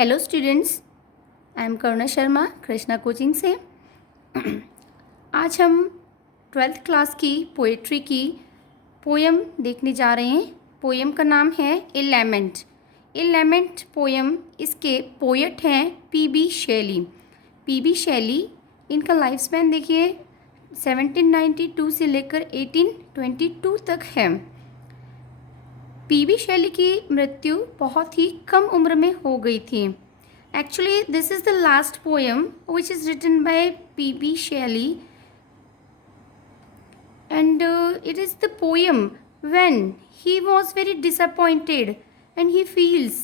Hello students, I am Karuna Sharma Krishna coaching से। आज हम 12th क्लास की पोएट्री की पोयम देखने जा रहे हैं। पोयम का नाम है ए लैमेंट। ए लैमेंट पोयम, इसके पोएट हैं पी.बी. शैली। पी.बी. शैली, इनका लाइफ स्पैन देखिए 1792 से लेकर 1822 तक है। पी.बी. शैली की मृत्यु बहुत ही कम उम्र में हो गई थी। Actually this is the last poem which is written by P B. Shelley and it is the poem when he was very disappointed and he feels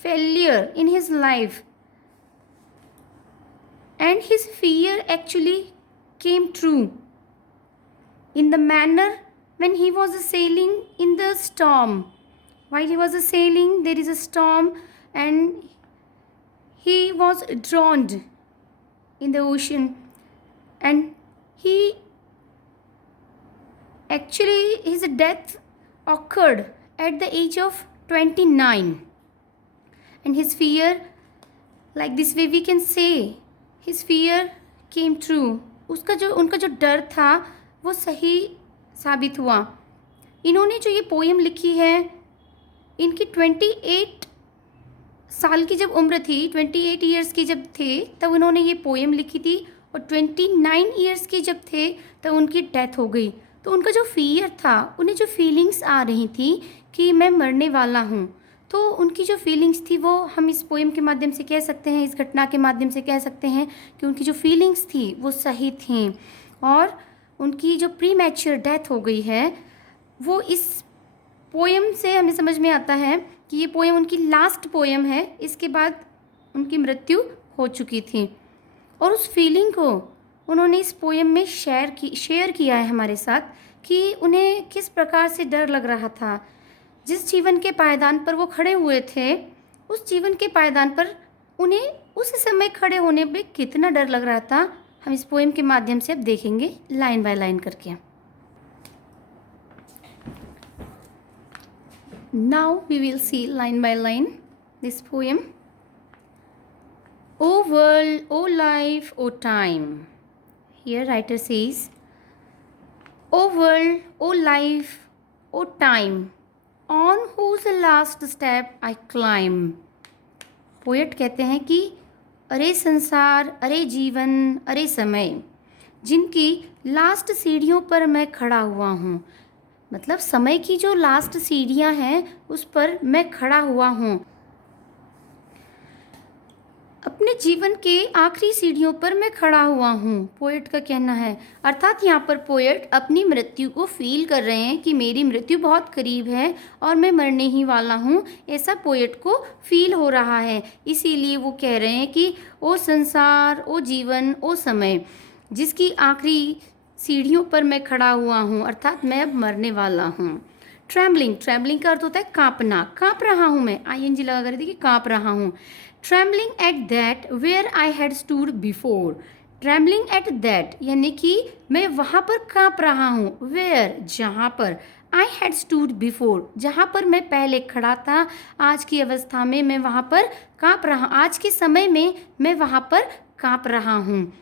failure in his life, and his fear actually came true in the manner when he was sailing in the storm. While he was sailing, there is a storm and he was drowned in the ocean, and he actually his death occurred at the age of 29, and his fear, like this way we can say, his fear came true. उनका जो डर था वो सही साबित हुआ। इन्होंने जो ये पोएम लिखी है, इनकी 28 साल की जब उम्र थी, 28 ईयर्स की जब थे, तब उन्होंने ये पोएम लिखी थी, और 29 ईयर्स की जब थे तब उनकी डेथ हो गई। तो उनका जो फियर था, उन्हें जो फीलिंग्स आ रही थी कि मैं मरने वाला हूँ, तो उनकी जो फीलिंग्स थी वो हम इस पोएम के माध्यम से कह सकते हैं, इस घटना के माध्यम से कह सकते हैं कि उनकी जो फीलिंग्स थी वो सही थी, और उनकी जो प्री मैच्योर डेथ हो गई है वो इस पोएम से हमें समझ में आता है कि ये पोएम उनकी लास्ट पोएम है। इसके बाद उनकी मृत्यु हो चुकी थी, और उस फीलिंग को उन्होंने इस पोएम में शेयर किया है हमारे साथ कि उन्हें किस प्रकार से डर लग रहा था। जिस जीवन के पायदान पर वो खड़े हुए थे, उस जीवन के पायदान पर उन्हें उस समय खड़े होने पे कितना डर लग रहा था, हम इस पोएम के माध्यम से अब देखेंगे लाइन बाय लाइन करके। Now we will see line by line this poem. O world, O life, O time. Here writer says, O world, O life, O time, on whose last step I climb. Poet कहते हैं कि अरे संसार, अरे जीवन, अरे समय, जिनकी लास्ट सीढ़ियों पर मैं खड़ा हुआ हूँ। मतलब समय की जो लास्ट सीढ़ियाँ हैं उस पर मैं खड़ा हुआ हूँ। अपने जीवन के आखिरी सीढ़ियों पर मैं खड़ा हुआ हूँ, पोएट का कहना है। अर्थात यहाँ पर पोएट अपनी मृत्यु को फील कर रहे हैं कि मेरी मृत्यु बहुत करीब है और मैं मरने ही वाला हूँ, ऐसा पोएट को फील हो रहा है। इसीलिए वो कह रहे हैं कि ओ संसार, ओ जीवन, ओ समय, जिसकी आखिरी सीढ़ियों पर मैं खड़ा हुआ हूँ, अर्थात मैं अब मरने वाला हूँ। ट्रैम्बलिंग, ट्रैम्बलिंग का अर्थ होता है कांपना, कांप रहा हूँ मैं, ING लगा कर देखिए, कांप रहा हूँ। Trembling at that where I had stood before. Trembling at that यानी कि मैं वहाँ पर कांप रहा हूँ, वेयर जहाँ पर, आई हैड स्टूड बिफोर जहाँ पर मैं पहले खड़ा था, आज की अवस्था में मैं वहाँ पर कांप रहा, आज के समय में मैं वहाँ पर कांप रहा हूँ।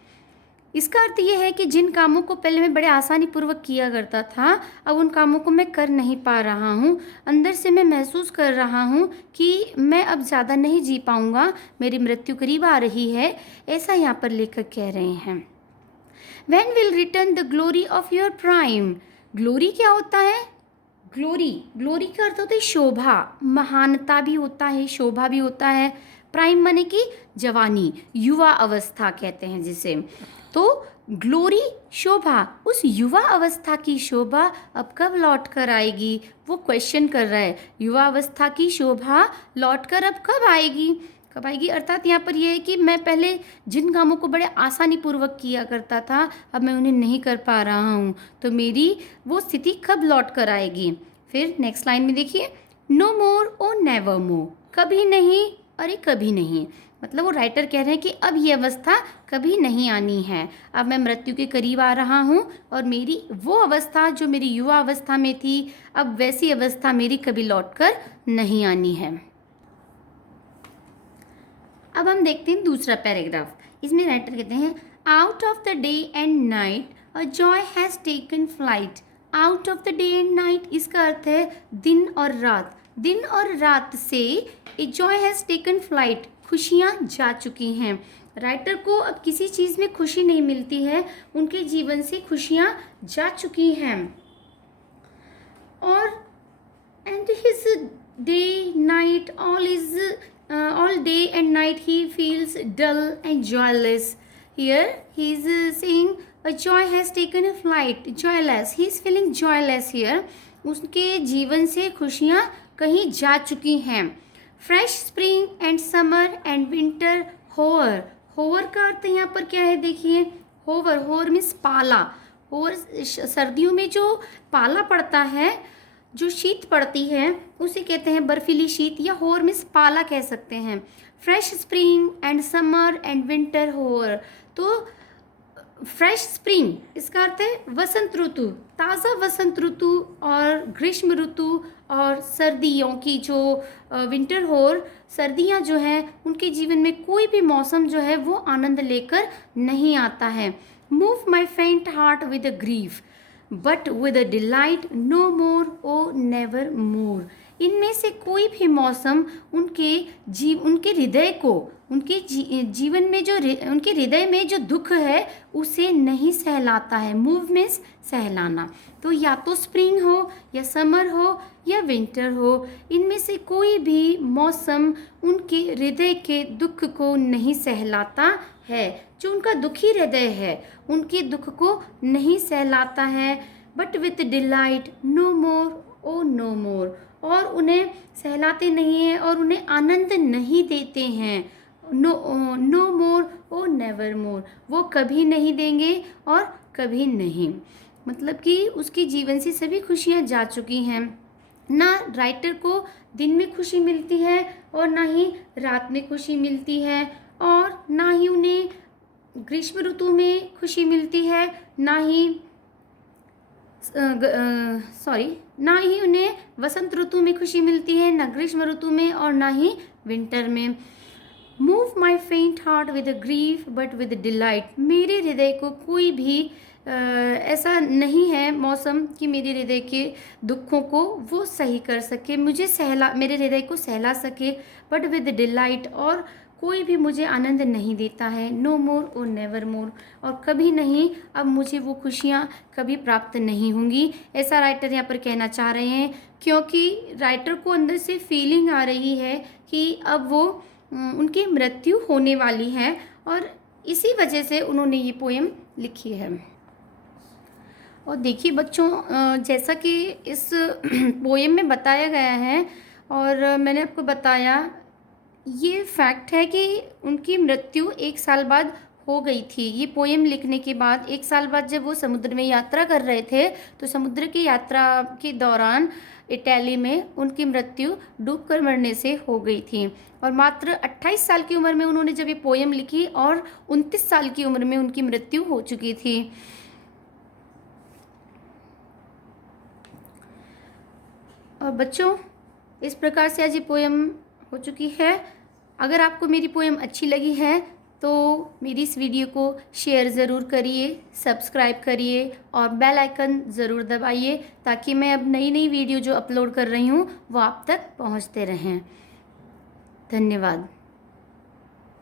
इसका अर्थ ये है कि जिन कामों को पहले मैं बड़े आसानी पूर्वक किया करता था, अब उन कामों को मैं कर नहीं पा रहा हूँ। अंदर से मैं महसूस कर रहा हूँ कि मैं अब ज़्यादा नहीं जी पाऊँगा, मेरी मृत्यु करीब आ रही है, ऐसा यहाँ पर लेखक कह रहे हैं। When will return the glory of your prime? Glory क्या होता है? ग्लोरी का अर्थ होता है शोभा, महानता भी होता है, शोभा भी होता है। प्राइम माने कि जवानी, युवा अवस्था कहते हैं जिसे। तो ग्लोरी, शोभा, उस युवा अवस्था की शोभा अब कब लौट कर आएगी, वो क्वेश्चन कर रहा है। युवा अवस्था की शोभा लौट कर अब कब आएगी, कब आएगी? अर्थात यहाँ पर यह है कि मैं पहले जिन कामों को बड़े आसानी पूर्वक किया करता था, अब मैं उन्हें नहीं कर पा रहा हूँ, तो मेरी वो स्थिति कब लौट कर आएगी। फिर नेक्स्ट लाइन में देखिए, नो मोर ओ नेवर मोर, कभी नहीं, अरे कभी नहीं। मतलब वो राइटर कह रहे हैं कि अब ये अवस्था कभी नहीं आनी है, अब मैं मृत्यु के करीब आ रहा हूँ, और मेरी वो अवस्था जो मेरी युवा अवस्था में थी, अब वैसी अवस्था मेरी कभी लौट कर नहीं आनी है। अब हम देखते हैं दूसरा पैराग्राफ। इसमें राइटर कहते हैं, out of the day and night a joy has taken flight. Out of the day and night, इसका अर्थ है दिन और रात। दिन और रात से a joy has taken flight, खुशियाँ जा चुकी हैं। राइटर को अब किसी चीज़ में खुशी नहीं मिलती है, उनके जीवन से खुशियाँ जा चुकी हैं। और and his day night all day and night he feels dull and joyless. Here he is saying a joy has taken a flight, joyless, he is feeling joyless here. उसके जीवन से खुशियाँ कहीं जा चुकी हैं। Fresh spring and summer and winter hoar. Hoar का अर्थ यहाँ पर क्या है देखिए, होवर, होवर मीन्स पाला। होवर सर्दियों में जो पाला पड़ता है, जो शीत पड़ती है, उसे कहते हैं बर्फीली शीत, या होवर मीन्स पाला कह सकते हैं। Fresh spring and summer and winter hoar. तो फ्रेश स्प्रिंग इसका अर्थ है वसंत ऋतु, ताज़ा वसंत ऋतु, और ग्रीष्म ऋतु और सर्दियों की जो विंटर होर, सर्दियाँ जो हैं उनके जीवन में कोई भी मौसम जो है वो आनंद लेकर नहीं आता है। Move my faint heart with a grief but with a delight no more O never more. इनमें से कोई भी मौसम उनके हृदय को, उनके जीवन में जो उनके हृदय में जो दुख है उसे नहीं सहलाता है। मूव मीन्स सहलाना। तो या तो स्प्रिंग हो या समर हो या विंटर हो, इनमें से कोई भी मौसम उनके हृदय के दुख को नहीं सहलाता है। जो उनका दुखी हृदय है उनके दुख को नहीं सहलाता है। But with delight no more O no more, और उन्हें सहलाते नहीं हैं और उन्हें आनंद नहीं देते हैं। नो मोर ओ नेवर मोर, वो कभी नहीं देंगे और कभी नहीं। मतलब कि उसके जीवन से सभी खुशियाँ जा चुकी हैं। ना राइटर को दिन में खुशी मिलती है और ना ही रात में खुशी मिलती है, और ना ही उन्हें ग्रीष्म ऋतु में खुशी मिलती है, ना ही उन्हें वसंत ऋतु में खुशी मिलती है, ना ग्रीष्म ऋतु में और ना ही विंटर में। Move my faint heart with grief but with delight. मेरे हृदय को कोई भी ऐसा नहीं है मौसम कि मेरे हृदय के दुखों को वो सही कर सके, मेरे हृदय को सहला सके। बट विद डिलाइट, और कोई भी मुझे आनंद नहीं देता है। नो मोर और नेवर मोर, और कभी नहीं, अब मुझे वो खुशियाँ कभी प्राप्त नहीं होंगी। ऐसा राइटर यहाँ पर कहना चाह रहे हैं, क्योंकि राइटर को अंदर से फीलिंग आ रही है कि अब वो उनकी मृत्यु होने वाली है, और इसी वजह से उन्होंने ये पोएम लिखी है। और देखिए बच्चों, जैसा कि इस पोएम में बताया गया है और मैंने आपको बताया, ये फैक्ट है कि उनकी मृत्यु 1 साल बाद हो गई थी। ये पोएम लिखने के बाद 1 साल बाद जब वो समुद्र में यात्रा कर रहे थे, तो समुद्र की यात्रा के दौरान इटली में उनकी मृत्यु डूबकर मरने से हो गई थी। और मात्र 28 साल की उम्र में उन्होंने जब ये पोएम लिखी, और 29 साल की उम्र में उनकी मृत्यु हो चुकी थी। और बच्चों, इस प्रकार से आज ये पोएम हो चुकी है। अगर आपको मेरी पोएम अच्छी लगी है तो मेरी इस वीडियो को शेयर ज़रूर करिए, सब्सक्राइब करिए और बेल आइकन ज़रूर दबाइए, ताकि मैं अब नई नई वीडियो जो अपलोड कर रही हूँ वो आप तक पहुँचते रहें। धन्यवाद।